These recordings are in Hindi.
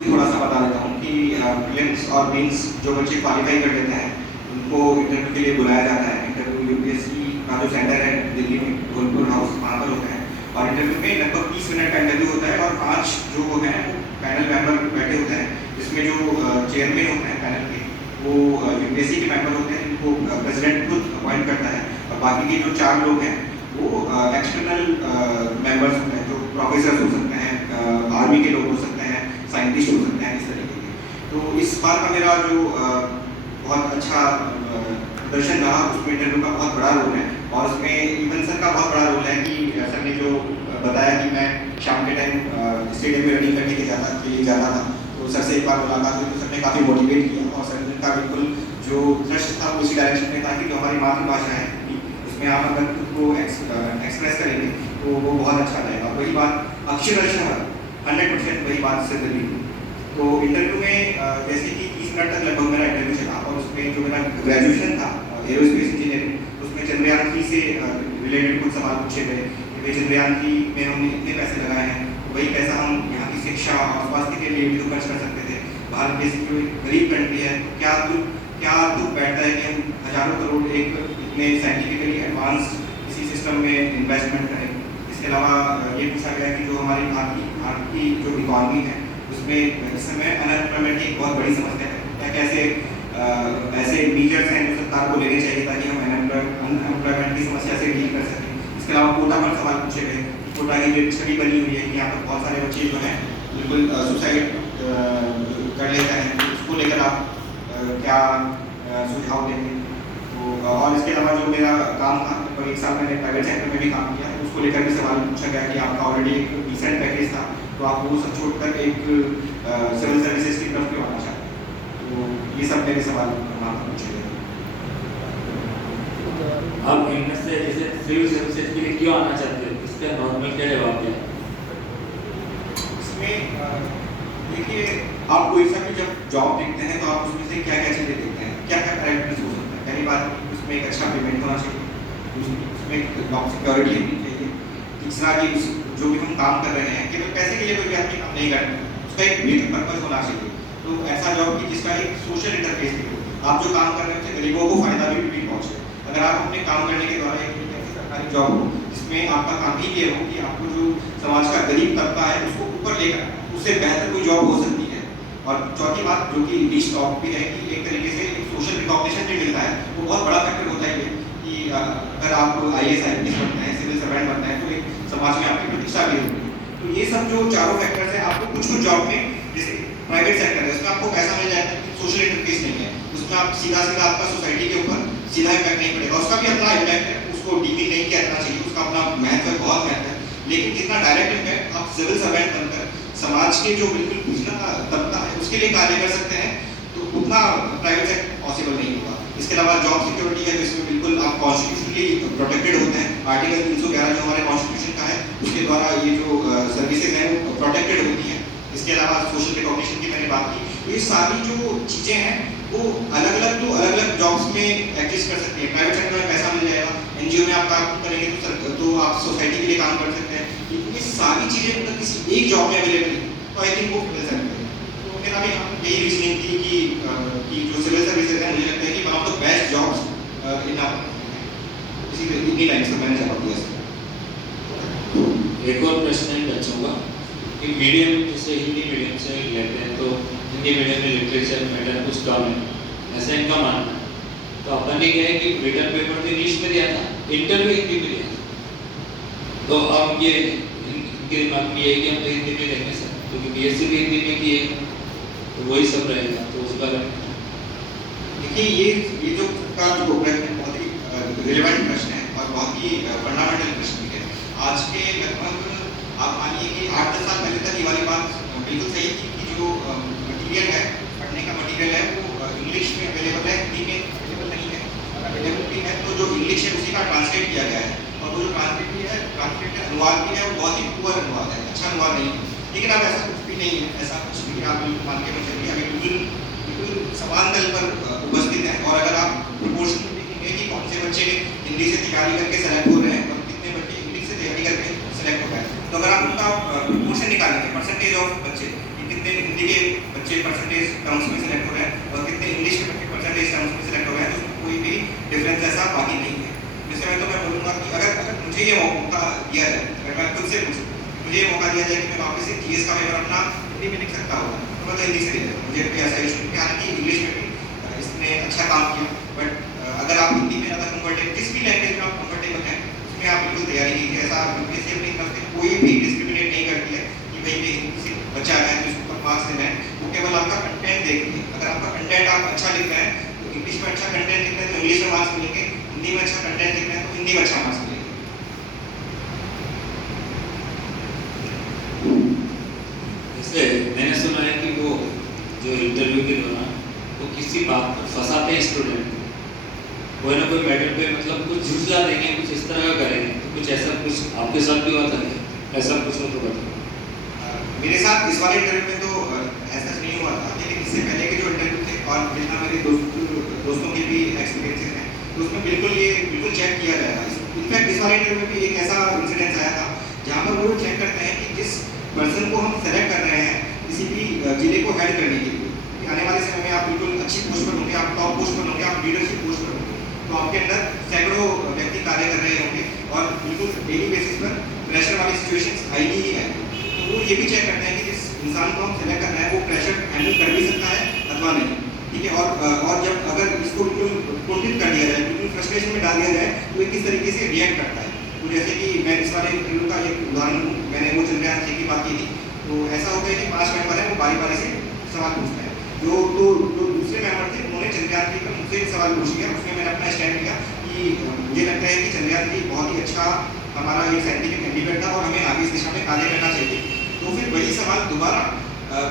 थोड़ा सा बता देता हूँ कि प्रीलिम्स और मेंस जो बच्चे क्वालिफाई कर लेते हैं उनको इंटरव्यू के लिए बुलाया जाता है। इंटरव्यू यूपीएससी का जो सेंटर है दिल्ली में गोलपुर हाउस वहाँ पर होता है और इंटरव्यू में लगभग 30 मिनट का इंटरव्यू होता है और 5 जो हैं वो पैनल मेंबर बैठे होते हैं। इसमें जो चेयरमैन होते हैं पैनल के वो यूपीएससी के मेंबर होते हैं, इनको प्रेसिडेंट खुद अपॉइंट करता है और बाकी के जो 4 लोग हैं वो एक्सटर्नल मेंबर्स होते हैं, जो प्रोफेसर हो सकते हैं, आर्मी के लोग हो सकते हैं, साइंटिस्ट हो सकते हैं, इस तरीके के। तो इस बार का मेरा जो बहुत अच्छा प्रदर्शन रहा उसमें इंटरव्यू का बहुत बड़ा रोल है और उसमें इवन सर का बहुत बड़ा रोल है कि सर ने जो बताया कि मैं शाम के टाइम स्टेडियम में रनिंग करने के लिए जाता था, तो सर से एक बार मुलाकात हुई तो सर ने काफ़ी मोटिवेट किया और सर का बिल्कुल जो दृष्टि था वो इसी डायरेक्शन में था कि जो हमारी मातृभाषा है उसमें आप अगर खुद को एक्सप्रेस करेंगे तो वो बहुत अच्छा रहेगा। वही बात अक्षरशः 100% वही बात से दिल्ली। तो इंटरव्यू में जैसे कि 30 मिनट तक लगभग मेरा इंटरव्यू चला और उसमें जो मेरा ग्रेजुएशन था एरोस्पेस इंजीनियरिंग उसमें चंद्रयान 3 से रिलेटेड कुछ सवाल पूछे गए कि चंद्रयान 3 में हमने इतने पैसे लगाए हैं, वही पैसा हम यहाँ की शिक्षा और स्वास्थ्य के लिए भी तो खर्च कर सकते थे। भारत देश की गरीब कंट्री है, क्या दुख बैठता है कि हम हजारों करोड़ एक इतने साइंटिफिकली एडवांस इसी सिस्टम में इन्वेस्टमेंट करें। इसके अलावा ये पूछा गया कि जो हमारी भारत की जो इकॉनमी है उसमें इस समय अनएम्प्लॉयमेंट की एक बहुत बड़ी समस्या है, क्या कैसे ऐसे मीजर्स हैं जो सरकार को लेने चाहिए ताकि हम अनएम्प्लॉयमेंट की समस्या से डील कर सकें। इसके अलावा कोटा पर सवाल पूछे गए, कोटा की जो छवि बनी हुई है कि यहाँ पर बहुत सारे बच्चे जो हैं बिल्कुल सुसाइड कर लेते हैं, तो उसको लेकर आप क्या सुझाव देंगे। तो और इसके अलावा जो मेरा काम था लगभग 1 साल मैंने प्राइवेट सेक्टर में भी काम किया, उसको लेकर भी सवाल पूछा गया कि आपका ऑलरेडी एक डिसेंट पैकेज था तो आप वो सब छोड़कर एक सिविल सर्विसेज की तरफ क्यों आना चाहते हैं। तो ये सब मेरे सवाल वहाँ पर पूछे गए। आप इनमें से जैसे सिविल सर्विसेज के लिए क्यों आना चाहते हो, इसका नॉर्मल क्या जवाब दिया? इसमें देखिए आप कोई सा भी जब जॉब देखते हैं तो आप उसमें से क्या क्या चीज़ें देखते हैं, क्या क्या कैरेक्टर्स हो सकता है। पहली बात उसमें एक अच्छा पेमेंट होना चाहिए, उसमें जॉब सिक्योरिटी होनी चाहिए। तीसरा कि जो भी हम काम कर रहे हैं केवल पैसे के लिए कोई व्यक्ति काम नहीं करता, उसका एक मेन पर्पज होना चाहिए। तो ऐसा जॉब कि जिसका एक सोशल इंटरफेस भी हो, आप जो काम कर रहे हैं उससे गरीबों को फायदा भी पहुँचे। अगर आप अपने काम करने के द्वारा एक ऐसी सरकारी जॉब हो जिसमें आपका काम ही ये हो कि आपको जो समाज का गरीब तबका है उसको ऊपर लेकर उससे बेहतर कोई जॉब हो सकती है। और चौथी बात जो कि लीस्ट टॉप भी है कि एक तरीके से एक सोशल रिकॉग्निशन भी मिलता है, वो बहुत बड़ा फैक्टर होता है कि अगर आप IAS IPS बनते हैं, सिविल सर्वेंट बनते हैं तो एक समाज में आपकी प्रतिष्ठा भी होती है। तो ये सब जो चारों फैक्टर्स हैं, आपको कुछ जॉब में जैसे प्राइवेट सेक्टर है उसमें आपको पैसा मिल जाता है, सोशल इंटरफेस नहीं है, उसमें आप सीधा आपका सोसाइटी के ऊपर सीधा इम्पैक्ट नहीं पड़ेगा, उसका भी अपना इम्पैक्ट है, उसको डीपी नहीं किया जाना चाहिए, उसका अपना महत्व है, बहुत महत्व है। लेकिन जितना डायरेक्ट इम्पैक्ट आप सिविल सर्वेंट बनकर समाज के जो बिल्कुल पिछड़ा तबका है उसके लिए कार्य कर सकते हैं, तो उतना प्राइवेट सेक्टर पॉसिबल नहीं होगा। इसके अलावा जॉब सिक्योरिटी है तो इसमें बिल्कुल आप कॉन्स्टिट्यूशनली प्रोटेक्टेड होते हैं। आर्टिकल 311 जो हमारे कॉन्स्टिट्यूशन का है उसके द्वारा ये जो सर्विसेज हैं वो प्रोटेक्टेड होती हैं। इसके अलावा सोशल रिकॉग्निशन की मैंने बात की, तो ये सारी जो चीज़ें हैं वो अलग अलग जॉब्स में एग्जिस्ट कर सकती है। प्राइवेट सेक्टर में पैसा मिल जाएगा, NGO में आप काम करेंगे तो आप सोसाइटी के लिए काम कर सकते हैं, लेकिन ये सारी चीज़ें मतलब किसी एक जॉब में अवेलेबल है तो आई थिंक वो मिल सकते हैं। तो मेरा भी यही रीजनिंग थी कि जो सिविल सर्विसेज है मुझे लगता है कि one of the best jobs in इतनी लाइन से मैंने जवाब दिया सर। एक और प्रश्न है बच्चों का कि मीडियम जैसे हिंदी मीडियम से लेते हैं तो हिंदी मीडियम में लिटरेचर मैटर कुछ कम है, ऐसा इनका मानना है। तो अपन ने क्या है कि रिटर्न पेपर तो इंग्लिश में दिया था, इंटरव्यू हिंदी में दिया था, तो अब ये इनके दिमाग में ये है कि हम तो हिंदी में देंगे सर, क्योंकि BSc भी हिंदी में किए तो वही सब रहेगा। तो उसका देखिए ये जो का जो प्रश्न है बहुत ही रिलेवेंट प्रश्न है और बहुत ही फंडामेंटल प्रश्न है। आज के लगभग आप मानिए कि 8-10 साल पहले तक ये वाली बात बिल्कुल सही थी कि जो मटीरियल है, पढ़ने का मटीरियल है वो इंग्लिश में अवेलेबल है, हिंदी में अवेलेबल नहीं है। अगर अवेलेबल भी है तो जो इंग्लिश है उसी का ट्रांसलेट किया गया है और वो जो ट्रांसलेट अनुवाद भी है वो बहुत ही पुअर अनुवाद है, अच्छा अनुवाद नहीं है। लेकिन अब ऐसा कुछ भी नहीं है, ऐसा कुछ भी आप बिल्कुल मान के चलिए, अभी बिल्कुल समान तल पर उपस्थित है। और अगर आप प्रोपोर्शन देखेंगे कि कौन से बच्चे हिंदी से तैयारी करके सेलेक्ट हो रहे हैं और कितने बच्चे इंग्लिश से तैयारी करके सेलेक्ट हो रहे हैं, तो अगर आप उनका प्रोपोर्शन निकालेंगे, परसेंटेज ऑफ बच्चे कितने हिंदी के बच्चे परसेंटेज टर्म्स में सेलेक्ट हो रहे हैं और कितने इंग्लिश के परसेंटेज टर्म्स में सेलेक्ट हो रहे हैं, तो उसमें कोई भी डिफरेंस ऐसा बाकी नहीं है। जैसे मैं बोलूँगा कि अगर मुझे ये मौका दिया जाए, अगर मैं खुद से पूछूँ, मुझे ये मौका दिया जाए कि मैं वापस से जीएस का पेपर अपना हिंदी में लिख सकता हूँ, तो मैं तो हिंदी से लिख, मुझे कोई ऐसा इशू नहीं। हालांकि इंग्लिश में भी इसने अच्छा काम किया, बट अगर आप हिंदी में ज़्यादा कंफर्टेबल, जिस भी लैंग्वेज में आप कंफर्टेबल हैं उसमें आप बिल्कुल तैयारी कीजिए। ऐसा यूपीएससी अपनी तरफ से कोई भी डिस्क्रिमिनेट नहीं करती है कि भाई ये किसी बच्चा है तो इसको ऊपर मार्क्स देना है, वो केवल आपका कंटेंट देखती है। अगर आपका कंटेंट आप अच्छा लिख रहे हैं तो इंग्लिश में अच्छा कंटेंट लिख रहे हैं तो इंग्लिश में मार्क्स मिलेंगे, हिंदी में अच्छा कंटेंट लिख रहे हैं तो हिंदी में अच्छा मार्क्स मिलेंगे। जैसे मैंने सुना है कि वो जो इंटरव्यू के दौरान वो किसी बात पर फंसाते हैं स्टूडेंट को, कोई ना कोई मैटर पे मतलब कुछ झुझला देंगे, कुछ इस तरह का करेंगे। तो कुछ ऐसा कुछ आपके साथ भी हुआ था क्या? ऐसा कुछ हो तो बताओ। मेरे साथ इस वाले इंटरव्यू में तो ऐसा नहीं हुआ था, लेकिन इससे पहले के जो इंटरव्यू थे और जितना मेरे दोस्तों के भी एक्सपीरियंसेस हैं, तो उसमें बिल्कुल चेक किया गया था। इनफैक्ट इस वाले इंटरव्यू में भी एक ऐसा इंसिडेंस आया था जहाँ पर वो चेक करते हैं कि जिस पर्सन को हम सेलेक्ट कर रहे हैं किसी भी जिले को हेड करने के लिए, आने वाले समय में आप बिल्कुल अच्छी पोस्ट पर होंगे, आप टॉप पोस्ट पर होंगे, आप लीडरशिप पोस्ट पर होंगे, तो आपके अंदर सैकड़ों व्यक्ति कार्य कर रहे होंगे और बिल्कुल डेली बेसिस पर प्रेशर वाली सिचुएशंस आएगी ही है। तो वो ये भी चेक करते हैं कि जिस इंसान को हम सेलेक्ट करना है वो प्रेशर हैंडल कर भी सकता है अथवा नहीं, ठीक है। और जब अगर इसको बिल्कुल कुंठित कर दिया जाए, बिल्कुल फ्रस्ट्रेशन में डाल दिया जाए, तो ये किस तरीके से रिएक्ट करता है। तो जैसे कि मैं इस वाले इंटरव्यू का एक उदाहरण दूँ, मैंने वो चंद्रयान 6 की बात की थी। तो ऐसा होता है कि 5 मेंबर हैं, वो बारी बारी से सवाल पूछते हैं। जो दूसरे मेंबर थे उन्होंने चंद्रयान 3 पर मुझसे एक सवाल पूछ लिया, उसमें मैंने अपना स्टैंड लिया कि मुझे लगता है कि चंद्रयान 3 बहुत ही अच्छा हमारा एक साइंटिफिक कैंडिडेट था और हमें आगे इस दिशा में कार्य करना चाहिए। तो फिर वही सवाल दोबारा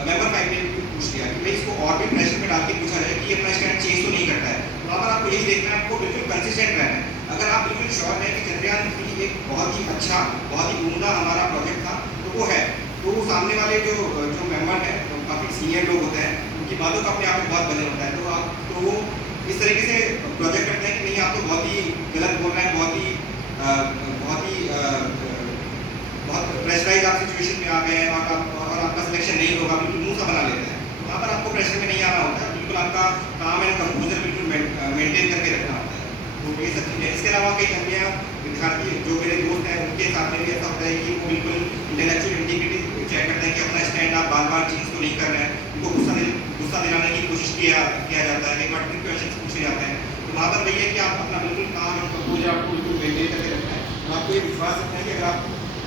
मेंबर 5 ने पूछ लिया कि भाई इसको और भी प्रेशर में डाल के पूछा जाए कि अपना स्टैंड चेंज तो नहीं करता है। तो वहाँ पर आपको यही देखना है, आपको बिल्कुल कंसिस्टेंट रहना है। अगर आप बिल्कुल श्योर है कि चंद्रयान 3 एक बहुत ही अच्छा, बहुत ही उम्दा हमारा प्रोजेक्ट था, तो वो है, तो वो सामने वाले जो मेंबर हैं, काफ़ी सीनियर लोग होते हैं, उनकी बातों का अपने आप में बहुत वजन होता है। तो वो इस तरीके से प्रोजेक्ट करते हैं कि नहीं, आप तो बहुत ही गलत बोल रहे हैं, बहुत प्रेशराइज आप सिचुएशन में आ गए हैं और आपका सिलेक्शन नहीं होगा, बिल्कुल मुंह सा बना लेते हैं। तो वहाँ पर आपको प्रेशर में नहीं आना होता है, बिल्कुल आपका काम एंड कंपोजर बिल्कुल मेंटेन करके रखना होता है। तो ये सब चीज़ें, इसके अलावा कई अन्य विद्यार्थी जो मेरे दोस्त हैं उनके साथ में भी ऐसा होता है कि वो बिल्कुल इंटेलेक्चुअल इंटीग्रिटी चेक करते हैं कि अपना स्टैंड आप बार बार चेंज तो नहीं कर रहे हैं, उनको गुस्सा दिलाने की कोशिश किया जाता है, कई बार क्वेश्चन पूछे जाते हैं। तो वहाँ पर वही है कि आप अपना बिल्कुल काम और कंपोजर आपको बिल्कुल मेंटेन करके रखना है। तो आपको ये विश्वास रखना है कि अगर आप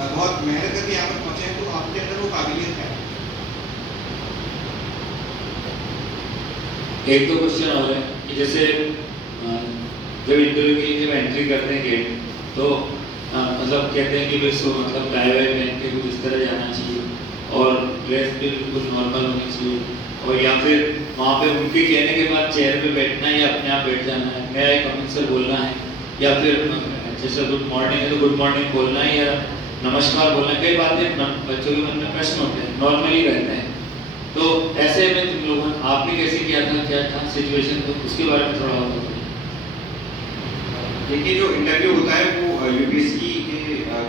बहुत मेहनत करके यहाँ पर पहुँचे हैं तो आपके अंदर वो काबिलियत है। एक दो क्वेश्चन और है कि जैसे जब इंटरव्यू के लिए जब एंट्री करते हैं गेट, तो मतलब कहते हैं कि बस मतलब टाई वाई पहन के कुछ इस तरह जाना चाहिए और ड्रेस भी बिल्कुल नॉर्मल होनी चाहिए, और या फिर वहाँ पे उनके कहने के बाद चेयर पे बैठना है या अपने आप बैठ जाना है, मेरा एक कमेंट से बोलना है, या फिर जैसे गुड मॉर्निंग है तो गुड मॉर्निंग बोलना है या नमस्कार बोलना है। कई बातें बच्चों के मन में प्रश्न होते हैं, नॉर्मली रहते हैं। तो ऐसे में तुम लोगों ने आपने कैसे किया था, क्या था सिचुएशन, तो उसके बारे में थोड़ा बताओ। देखिए, जो इंटरव्यू होता है वो यूपीएससी के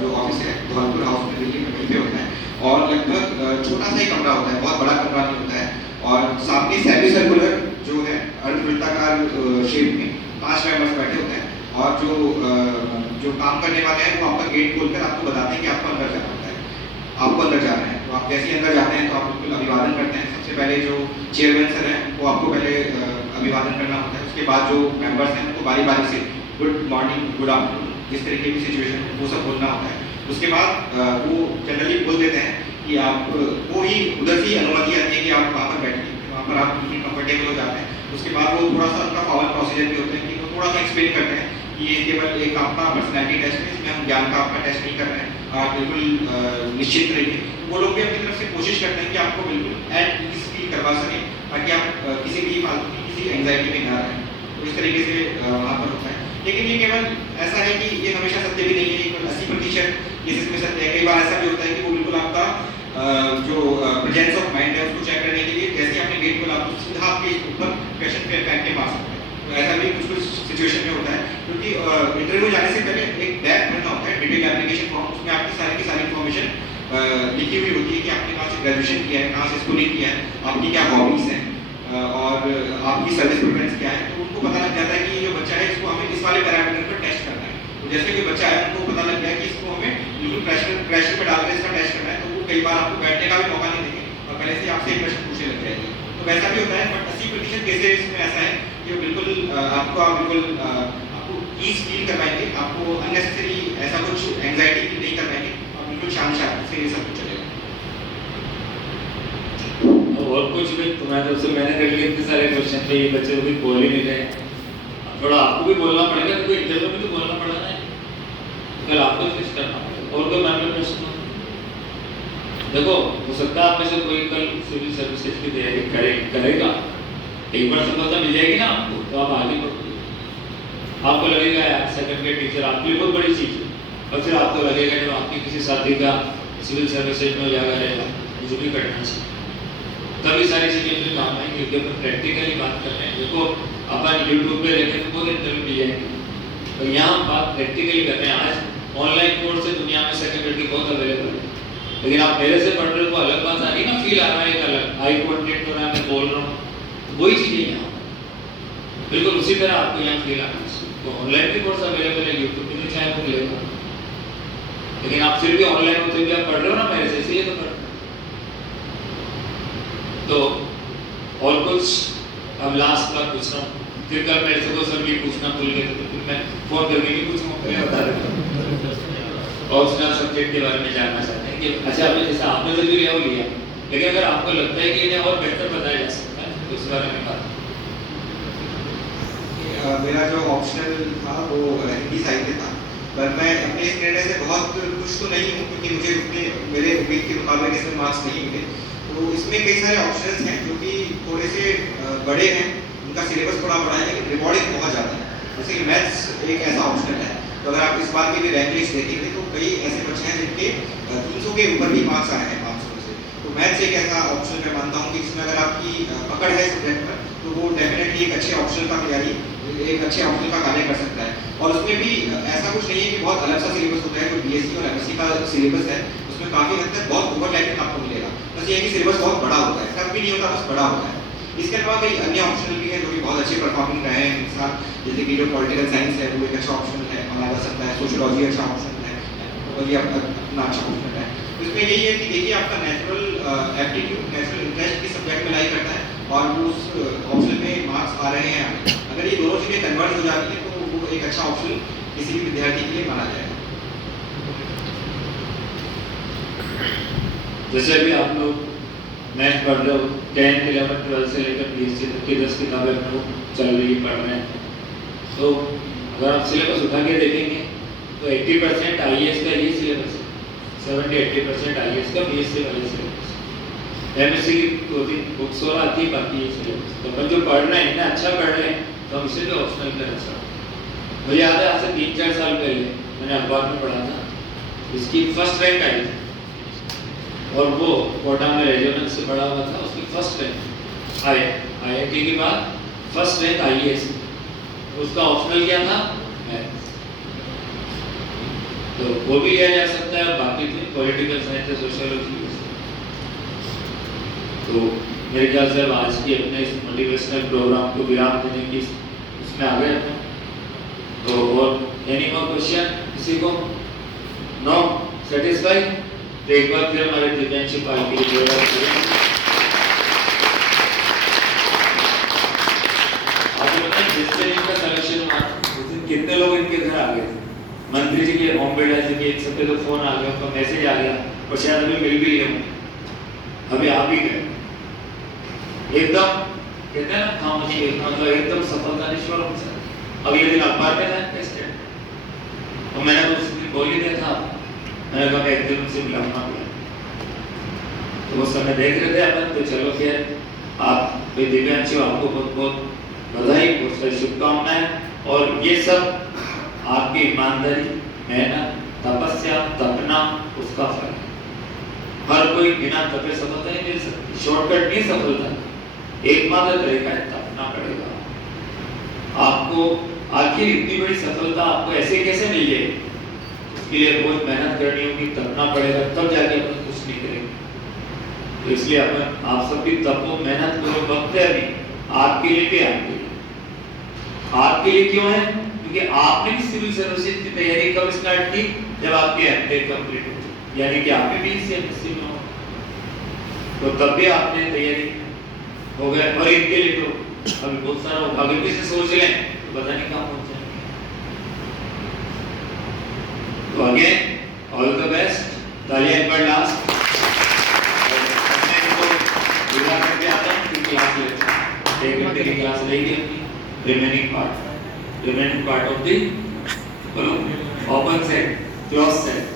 जो ऑफिस है धौलपुर हाउस में दिल्ली में, वहीं पे होता है और लगभग छोटा सा ही कमरा होता है, बहुत बड़ा कमरा नहीं होता है। और सामने सेमी सर्कुलर जो है अर्धवृत्ताकार शेप में 5 मेंबर्स बैठे होते हैं और जो काम करने वाले हैं वो आपका गेट खोलकर आपको बताते हैं कि आपको अंदर जाना होता है, आपको अंदर जाना है। तो आप जैसे ही अंदर जाते हैं तो आप बिल्कुल अभिवादन करते हैं। सबसे पहले जो चेयरमैन सर हैं वो आपको पहले अभिवादन करना होता है। उसके बाद जो मेंबर्स हैं उनको बारी बारी से गुड मॉर्निंग, गुड आफ्टरनून, जिस तरीके की सिचुएशन वो सब बोलना होता है। उसके बाद वो जनरली बोल देते हैं कि आप वो ही उधर से ही अनुमति आती है कि आप वहाँ पर बैठिए, वहाँ पर आप बिल्कुल कंफर्टेबल हो जाते हैं। उसके बाद वो थोड़ा सा उनका फॉर्मल प्रोसीजर भी होता है कि वो थोड़ा सा एक्सप्लेन करते हैं कि ये केवल एक आपका पर्सनैलिटी टेस्ट है, इसमें हम ज्ञान का आपका टेस्ट नहीं कर रहे हैं, आप बिल्कुल निश्चित रहिए। वो लोग भी अपनी तरफ से कोशिश करते हैं कि आपको बिल्कुल एट ईज फील करवा सकें ताकि आप किसी भी फालतू की किसी एंग्जाइटी में ना रहें। तो इस तरीके से वहाँ पर होता है। लेकिन ये केवल ऐसा है कि ये हमेशा सत्य भी नहीं है, केवल 80% केसेस में सत्य है। कई बार ऐसा भी होता है कि वो बिल्कुल आपका जो प्रेजेंस ऑफ माइंड है उसको चेक करने के लिए जैसे आपने गेट खोला आपको सीधा आपके ऊपर क्वेश्चन पे फेंक के मार सकते हैं। तो ऐसा भी कुछ सिचुएशन में होता है, क्योंकि इंटरव्यू जाने से पहले एक बैग भरना होता है, डिटेल एप्लीकेशन फॉर्म, उसमें आपकी सारी की सारी इन्फॉर्मेशन लिखी हुई होती है कि आपके पास ग्रेजुएशन किया है, कहाँ से स्कूलिंग किया है, आपकी क्या हॉबीज़ हैं और आपकी सर्विस प्रेफरेंस क्या है, तो उनको पता लग जाता है कि ये जो बच्चा है इसको हमें इस वाले पैरामीटर पर टेस्ट करना है। तो जैसे कि बच्चा है उनको पता लग गया कि इसको हमें बिल्कुल प्रेशर पे डालकर इसका टेस्ट करना है, तो वो कई बार आपको बैठने का भी मौका नहीं देंगे और पहले से आपसे एक प्रश्न पूछने लग जाएंगे। तो वैसा भी होता है, बट 80% केसेस में ऐसा है कि बिल्कुल आपको ईज फील करवाएंगे, आपको अननेसेसरी ऐसा कुछ एंग्जाइटी फील नहीं करवाएंगे और बिल्कुल शांत से ये सब कुछ चलेगा। और कुछ भी तुम्हारे तरफ से मैंने कर लिए इतने सारे क्वेश्चन पे, ये बच्चे भी बोल ही नहीं रहे, थोड़ा आपको भी बोलना पड़ेगा, क्योंकि इंटरव्यू में तो बोलना पड़ेगा ना, कल आपको फेस करना पड़ेगा। और कोई मन में प्रश्न? देखो, हो सकता है आप में से कोई कल सिविल सर्विसेज की तैयारी करेगा, एक बार सफलता मिल जाएगी ना आपको, तो आप आगे बढ़ोगे। आपको लगेगा यार सेकंड के टीचर आपके लिए बहुत बड़ी चीज़ है, और फिर आपको लगेगा जब आपके किसी साथी का सिविल सर्विसेज में उजागर रहेगा, मुझे भी करना चाहिए, तभी सारी चीज़ें अपने काम आएंगी, क्योंकि अपन प्रैक्टिकली बात कर रहे हैं। देखो, अपन यूट्यूब पे देखें तो बहुत इंटरव्यू मिल जाएंगे, तो यहाँ हम बात प्रैक्टिकली कर रहे हैं। आज ऑनलाइन कोर्स से दुनिया में सेकेंडरी की बहुत अवेलेबल है, लेकिन आप मेरे से पढ़ रहे हो तो अलग बात आ रही है ना, फील आ रहा है एक अलग, आई कॉन्टेक्ट हो रहा है, मैं बोल रहा हूँ, तो वही चीज़ें यहाँ बिल्कुल उसी तरह आपको यहाँ फील आना चाहिए। तो ऑनलाइन भी कोर्स अवेलेबल है, यूट्यूब पे भी चाहे वो मिलेगा, लेकिन आप फिर भी ऑनलाइन होते हुए आप पढ़ रहे हो ना मेरे से, इसलिए तो पढ़ रहे हो। तो और कुछ अब लास्ट बात पूछ रहा हूँ, फिर कल मेरे से को सब ये पूछना भूल गए तो फिर मैं फोन करके नहीं पूछूंगा, पहले बता देता हूँ। ऑप्शनल सब्जेक्ट के बारे में जानना चाहते हैं कि अच्छा आपने जैसा आपने तो लिया वो लिया, लेकिन अगर आपको लगता है कि इन्हें और बेहतर बताया जा सकता है तो उस बारे में बात। मेरा जो ऑप्शनल था वो हिंदी साहित्य था, पर मैं अपने इस निर्णय से बहुत खुश तो नहीं हूँ, क्योंकि मुझे उतने मेरे उम्मीद के मुताबिक इसमें मार्क्स नहीं मिले। तो इसमें कई सारे ऑप्शंस हैं जो कि थोड़े से बड़े हैं, उनका सिलेबस थोड़ा बड़ा है, लेकिन रिवॉर्डिंग बहुत ज़्यादा है। जैसे कि मैथ्स एक ऐसा ऑप्शनल है, तो अगर आप इस बार की भी रैंक लिस्ट देखेंगे तो कई ऐसे बच्चे हैं जिनके 300 के ऊपर भी मार्क्स आए हैं 500 से। तो मैथ्स एक ऐसा ऑप्शन मैं मानता हूँ कि जिसमें अगर आपकी पकड़ है सब्जेक्ट पर, तो वो डेफिनेटली एक अच्छे ऑप्शन का तैयारी, एक अच्छे ऑप्शन का कार्य कर सकता है। और उसमें भी ऐसा कुछ नहीं है कि बहुत अलग सा सिलेबस होता है, जो बीएससी और एमएससी का सिलेबस है उसमें काफ़ी हद तक बहुत ओवरलैपिंग आपको मिलेगा। बस ये है कि सिलेबस बहुत बड़ा होता है, टफ भी नहीं होता, बस बड़ा होता है। इसके अलावा कई अन्य ऑप्शनल भी हैं जो कि बहुत अच्छे परफॉर्मिंग रहे हैं इंसान, जैसे कि जो पॉलिटिकल साइंस है वो एक अच्छा ऑप्शन है माना जा सकता है, सोशियोलॉजी अच्छा ऑप्शन है, एंथ्रोपोलॉजी अपना अच्छा ऑप्शन है। तो इसमें यही है कि देखिए आपका नेचुरल एप्टीट्यूड, नेचुरल इंटरेस्ट किस सब्जेक्ट में लाई करता है और वो उस ऑप्शन में मार्क्स आ रहे हैं। अगर ये दोनों चीज़ें कन्वर्ट हो जाती है तो वो एक अच्छा ऑप्शन किसी भी विद्यार्थी के लिए माना जाएगा। जैसे अभी आप लोग मैथ पढ़ रहे हो, 10th 11th 12th से लेकर PhD तक की 10 किताबें अपने चल रही है, पढ़ रहे हैं, तो अगर आप सिलेबस उठा के देखेंगे तो 80% IAS का ये सिलेबस है, 70-80% IAS का BSc वाले सिलेबस, MSc की 2-3 बुक्स और आती है, बाकी ये सिलेबस। तो अपन जो पढ़ रहे हैं इतना अच्छा पढ़ रहे हैं तो हम इसे भी ऑप्शनल कर सकते हैं। मुझे याद है आज से 3-4 साल पहले मैंने अखबार में पढ़ा था, इसकी फर्स्ट रैंक आई थी और वो कोटा में रेजोनेंस से पढ़ा हुआ था, उसकी फर्स्ट रैंक IIT के बाद फर्स्ट रैंक IAS, उसका ऑप्शनल क्या था मैथ्स, तो वो भी लिया जा सकता है। और बाकी थे पॉलिटिकल साइंस, सोशियोलॉजी। तो मेरे ख्याल से आज की अपने इस मोटिवेशनल प्रोग्राम को विराम देने की इसमें आ गए हैं। तो और एनी मोर क्वेश्चन किसी को? नो? सेटिस्फाई? तो एक बार फिर हमारे दिव्यांशी पाल के लिए जिस दिन इनका सिलेक्शन हुआ उस दिन कितने लोग इनके घर आ गए थे, मंत्री जी के, ओम बिरला जी के, सबके तो फोन आ गया, उनका मैसेज आ गया और शायद अभी मिल भी लिए होंगे। अभी आप ही गए एकदम, कहते हैं ना खामोशी, मतलब एकदम सफलता निश्वर हो सकता। अगले दिन अखबार में था टेस्ट, और मैंने तो उस दिन बोल ही दिया था, मैंने कहा एक दिन उनसे मिलाऊंगा। तो वो समय देख रहे थे अपन, तो चलो फिर आप दिव्यांशी, आपको बहुत बहुत बधाई, बहुत सारी शुभकामनाएं। और ये सब आपकी ईमानदारी, मेहनत, तपस्या, तपना, उसका फल है। हर कोई बिना तपे सफलता नहीं मिल सकती, शॉर्टकट नहीं सफलता, एकमात्र तरीका है तपना पड़ेगा। आपको आखिर इतनी बड़ी सफलता आपको ऐसे कैसे मिल जाएगी? उसके लिए बहुत मेहनत करनी होगी, तपना पड़ेगा, तब जाके अपन कुछ नहीं करेंगे। तो इसलिए अपन आप सबकी तपो मेहनत करो, वक्त है अभी आपके लिए भी, आपके लिए क्यों है? क्योंकि आपने भी सिविल सर्विसेज की तैयारी कब स्टार्ट की? जब आपके एमटेक कंप्लीट हो, यानी कि आप भी बीसीएमएससी में हो, तो तब भी आपने तैयारी हो गए। और इनके लिए तो अभी बहुत सारा होगा, अगर भी से सोच लें तो पता नहीं कहाँ पहुंच जाएंगे। तो अगेन ऑल द बेस्ट, तालियां एक बार लास्ट। विदा करके आते हैं क्योंकि क्लास ले 1 घंटे की क्लास रहेगी अपनी, remaining part of the open set, close set.